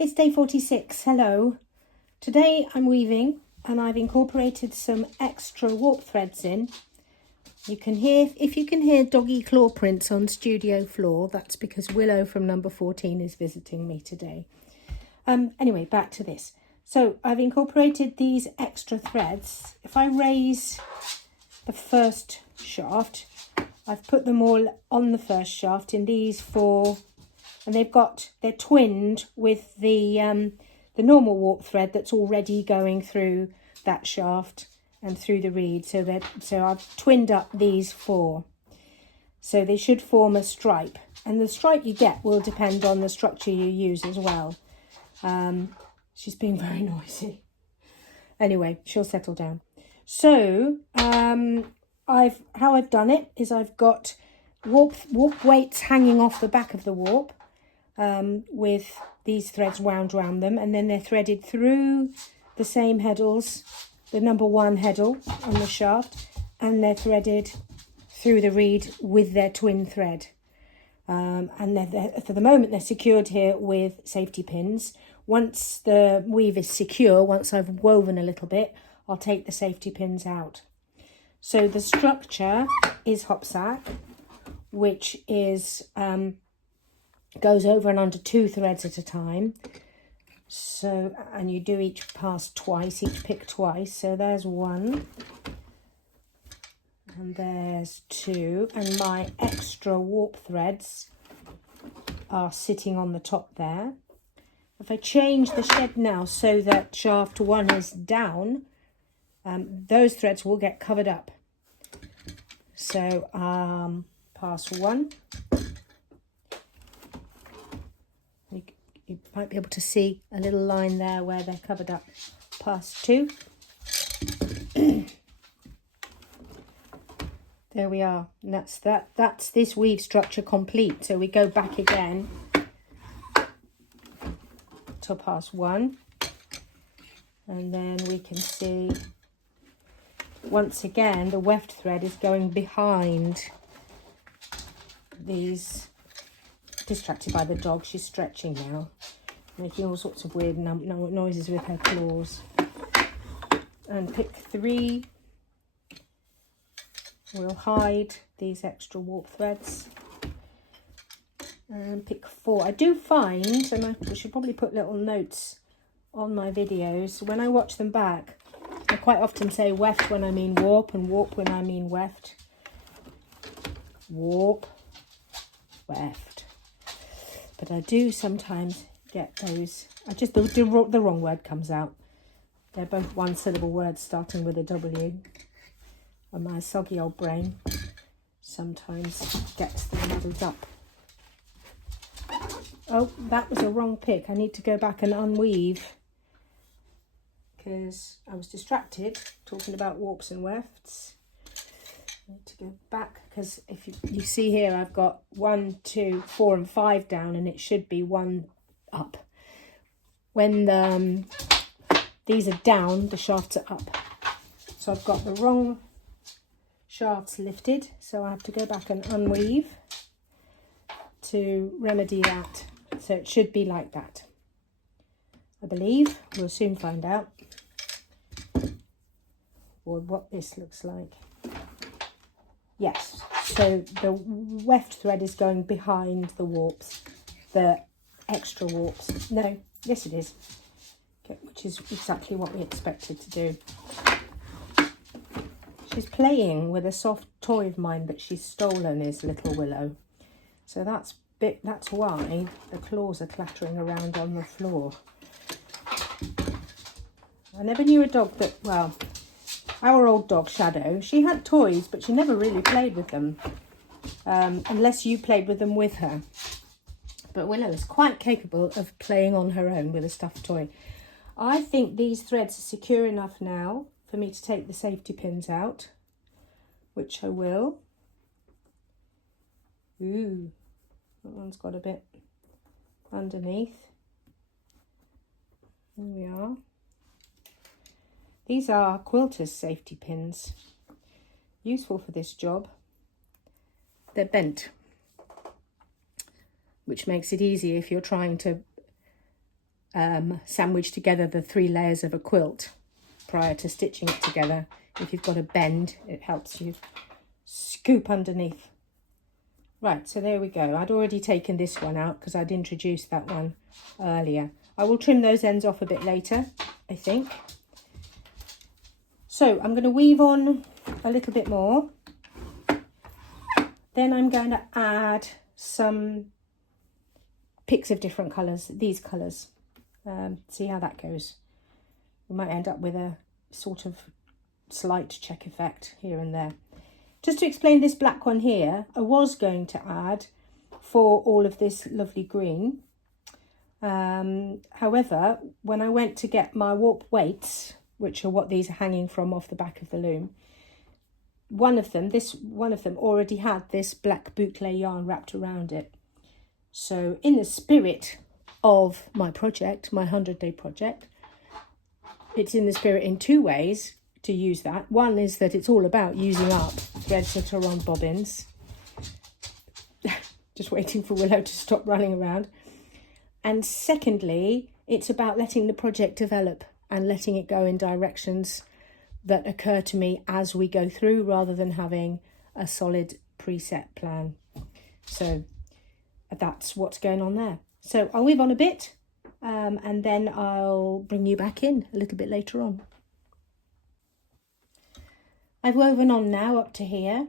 It's day 46. Hello. Today I'm weaving and I've incorporated some extra warp threads in. You can hear, if you can hear doggy claw prints on studio floor, that's because Willow from number 14 is visiting me today. Anyway, back to this. So I've incorporated these extra threads. If I raise the first shaft, I've put them all on the first shaft in these four, and they're twinned with the normal warp thread that's already going through that shaft and through the reed. So I've twinned up these four, so they should form a stripe, and the stripe you get will depend on the structure you use as well. She's being very noisy. Anyway, she'll settle down. So how I've done it is I've got warp weights hanging off the back of the warp with these threads wound around them, and then they're threaded through the same heddles, the number 1 heddle on the shaft, and they're threaded through the reed with their twin thread. And for the moment they're secured here with safety pins. Once the weave is secure, once I've woven a little bit, I'll take the safety pins out. So the structure is hopsack, which is goes over and under 2 threads at a time. So, and you do each pass twice, each pick twice. So there's 1 and there's 2, and my extra warp threads are sitting on the top there. If I change the shed now so that shaft 1 is down, those threads will get covered up. So pass 1. You might be able to see a little line there where they're covered up. Pass 2. There we are. And that's this weave structure complete. So we go back again to pass 1, and then we can see once again the weft thread is going behind these. Distracted by the dog, she's stretching now, making all sorts of weird noises with her claws. And pick 3, we'll hide these extra warp threads, and pick 4. I do find, and I should probably put little notes on my videos, when I watch them back, I quite often say weft when I mean warp, and warp when I mean weft. Warp, weft. But I do sometimes get those, the wrong word comes out. They're both 1-syllable words starting with a W. And my soggy old brain sometimes gets them muddled up. Oh, that was a wrong pick. I need to go back and unweave, because I was distracted talking about warps and wefts. I need to go back, because if you see here, I've got 1, 2, 4 and 5 down, and it should be 1 up. When these are down, the shafts are up. So I've got the wrong shafts lifted, so I have to go back and unweave to remedy that. So it should be like that, I believe. We'll soon find out what this looks like. Yes, so the weft thread is going behind the warps, the extra warps. No, yes it is, okay, which is exactly what we expected to do. She's playing with a soft toy of mine that she's stolen, is little Willow. So that's why the claws are clattering around on the floor. I never knew a dog that, well, our old dog, Shadow, she had toys, but she never really played with them, unless you played with them with her. But Willow is quite capable of playing on her own with a stuffed toy. I think these threads are secure enough now for me to take the safety pins out, which I will. Ooh, that one's got a bit underneath. There we are. These are quilter's safety pins, useful for this job. They're bent, which makes it easy if you're trying to sandwich together the 3 layers of a quilt prior to stitching it together. If you've got a bend, it helps you scoop underneath. Right, so there we go. I'd already taken this one out because I'd introduced that one earlier. I will trim those ends off a bit later, I think. So I'm going to weave on a little bit more. Then I'm going to add some picks of different colours, these colours. See how that goes. We might end up with a sort of slight check effect here and there. Just to explain this black one here, I was going to add for all of this lovely green. However, when I went to get my warp weights, which are what these are hanging from off the back of the loom, one of them already had this black boucle yarn wrapped around it. So in the spirit of my project, my 100-day project, it's in the spirit in 2 ways to use that. One is that it's all about using up threads that are on bobbins. Just waiting for Willow to stop running around. And secondly, it's about letting the project develop and letting it go in directions that occur to me as we go through, rather than having a solid preset plan. So that's what's going on there. So I'll weave on a bit and then I'll bring you back in a little bit later on. I've woven on now up to here,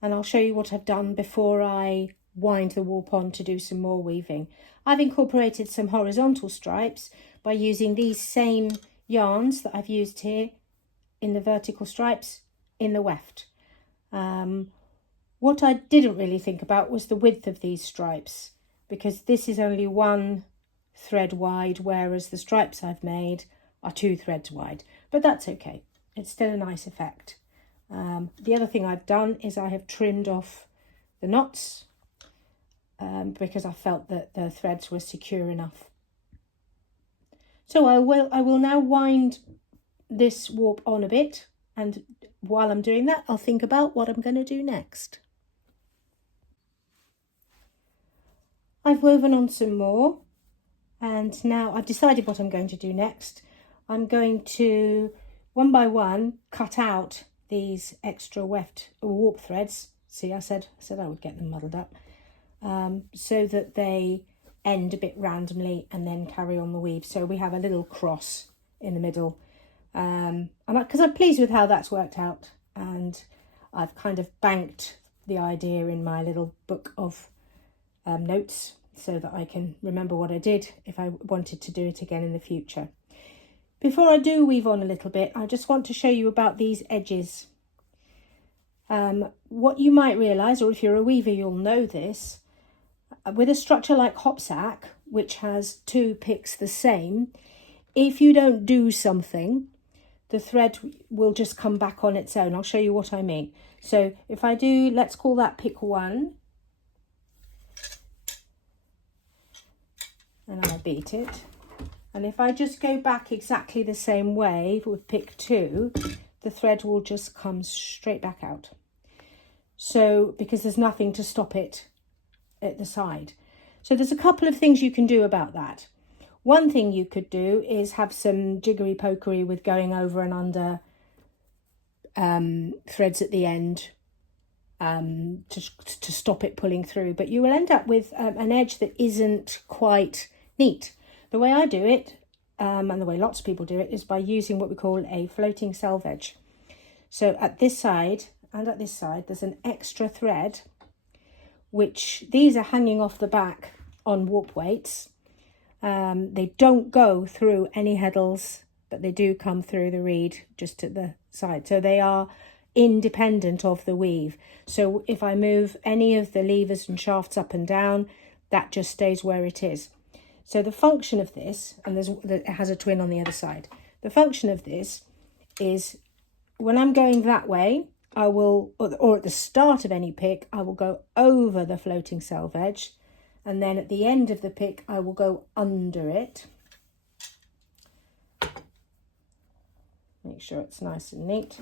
and I'll show you what I've done before I wind the warp on to do some more weaving. I've incorporated some horizontal stripes by using these same yarns that I've used here in the vertical stripes in the weft. What I didn't really think about was the width of these stripes, because this is only 1 thread wide, whereas the stripes I've made are 2 threads wide, but that's okay. It's still a nice effect. The other thing I've done is I have trimmed off the knots because I felt that the threads were secure enough. So I will now wind this warp on a bit, and while I'm doing that, I'll think about what I'm going to do next. I've woven on some more, and now I've decided what I'm going to do next. I'm going to, one by one, cut out these extra warp threads. See, I said I would get them muddled up, so that they end a bit randomly and then carry on the weave. So we have a little cross in the middle, and because I'm pleased with how that's worked out, and I've kind of banked the idea in my little book of notes so that I can remember what I did if I wanted to do it again in the future. Before I do weave on a little bit, I just want to show you about these edges. What you might realise, or if you're a weaver you'll know this, with a structure like Hopsack, which has 2 picks the same, if you don't do something, the thread will just come back on its own. I'll show you what I mean. So if I do, let's call that pick 1, and I'll beat it. And if I just go back exactly the same way with pick 2, the thread will just come straight back out. So, because there's nothing to stop it at the side. So there's a couple of things you can do about that. One thing you could do is have some jiggery pokery with going over and under threads at the end to stop it pulling through. But you will end up with an edge that isn't quite neat. The way I do it, and the way lots of people do it, is by using what we call a floating selvedge. So at this side and at this side, there's an extra thread, which these are hanging off the back on warp weights. They don't go through any heddles, but they do come through the reed just at the side. So they are independent of the weave. So if I move any of the levers and shafts up and down, that just stays where it is. So the function of this, and it has a twin on the other side. The function of this is when I'm going that way, I will, or at the start of any pick, I will go over the floating selvedge, and then at the end of the pick, I will go under it. Make sure it's nice and neat.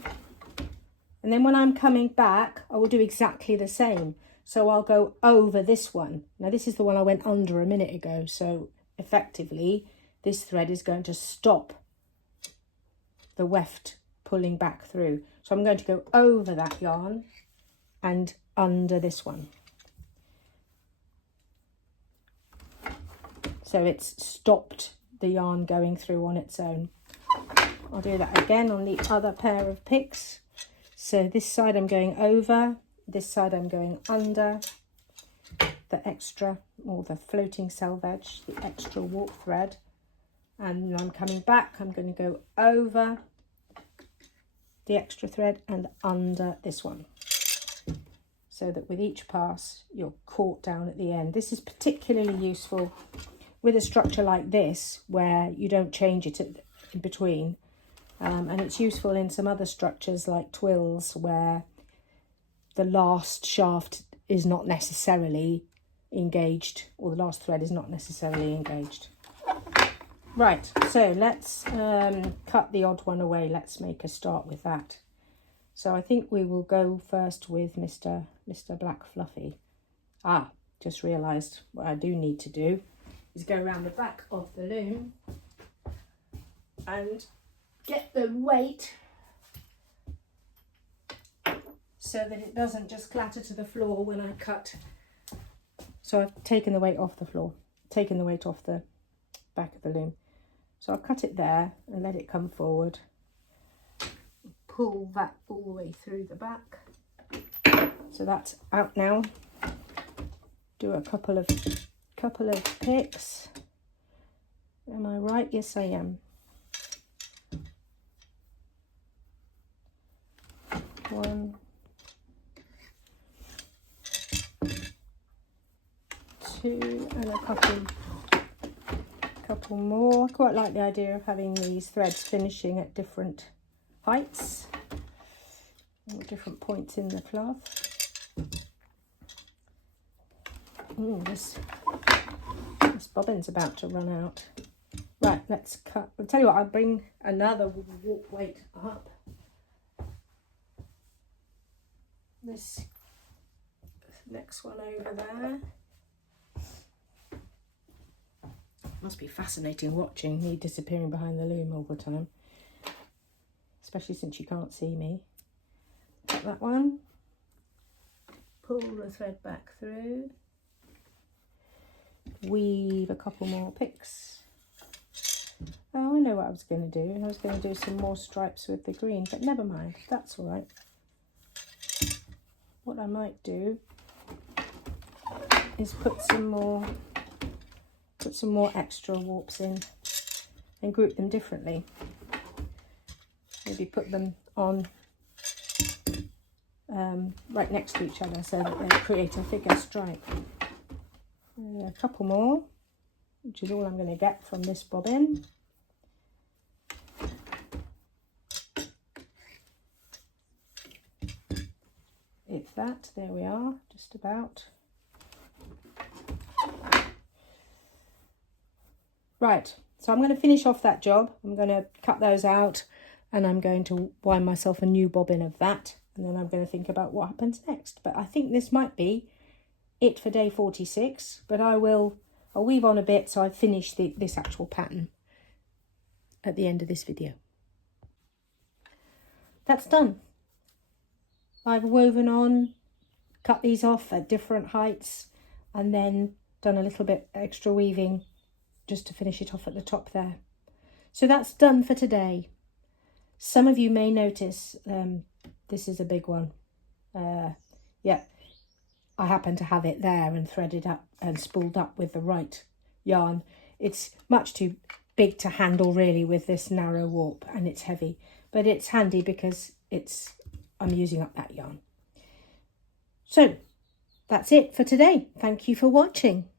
And then when I'm coming back, I will do exactly the same. So I'll go over this one. Now this is the one I went under a minute ago. So effectively, this thread is going to stop the weft pulling back through. So I'm going to go over that yarn and under this one. So it's stopped the yarn going through on its own. I'll do that again on the other pair of picks. So this side I'm going over, this side I'm going under the extra, or the floating selvedge, the extra warp thread. And I'm coming back, I'm going to go over the extra thread and under this one, so that with each pass you're caught down at the end. This is particularly useful with a structure like this where you don't change it in between, and it's useful in some other structures like twills where the last shaft is not necessarily engaged, or the last thread is not necessarily engaged. Right, so let's cut the odd one away. Let's make a start with that. So I think we will go first with Mr. Black Fluffy. Just realised what I do need to do is go around the back of the loom and get the weight so that it doesn't just clatter to the floor when I cut. So I've taken the weight off the floor, taken the weight off the back of the loom. So I'll cut it there and let it come forward. Pull that all the way through the back. So that's out now. Do a couple of picks. Am I right? Yes, I am. 1, 2, and a couple more. I quite like the idea of having these threads finishing at different heights, or different points in the cloth. This bobbin's about to run out. Right, let's cut. I'll tell you what, I'll bring another warp weight up. This next one over there. Must be fascinating watching me disappearing behind the loom all the time, especially since you can't see me. Cut that one, pull the thread back through, weave a couple more picks. Oh, I know what I was going to do. I was going to do some more stripes with the green, but never mind, that's all right. What I might do is put some more extra warps in and group them differently. Maybe put them on right next to each other so that they create a figure stripe. A couple more, which is all I'm going to get from this bobbin. If that, there we are, just about. Right, so I'm going to finish off that job. I'm going to cut those out and I'm going to wind myself a new bobbin of that, and then I'm going to think about what happens next. But I think this might be it for day 46, but I'll weave on a bit so I finish this actual pattern at the end of this video. That's done. I've woven on, cut these off at different heights, and then done a little bit extra weaving just to finish it off at the top there. So that's done for today. Some of you may notice this is a big one. Yeah, I happen to have it there and threaded up and spooled up with the right yarn. It's much too big to handle really with this narrow warp, and it's heavy, but it's handy because I'm using up that yarn. So that's it for today. Thank you for watching.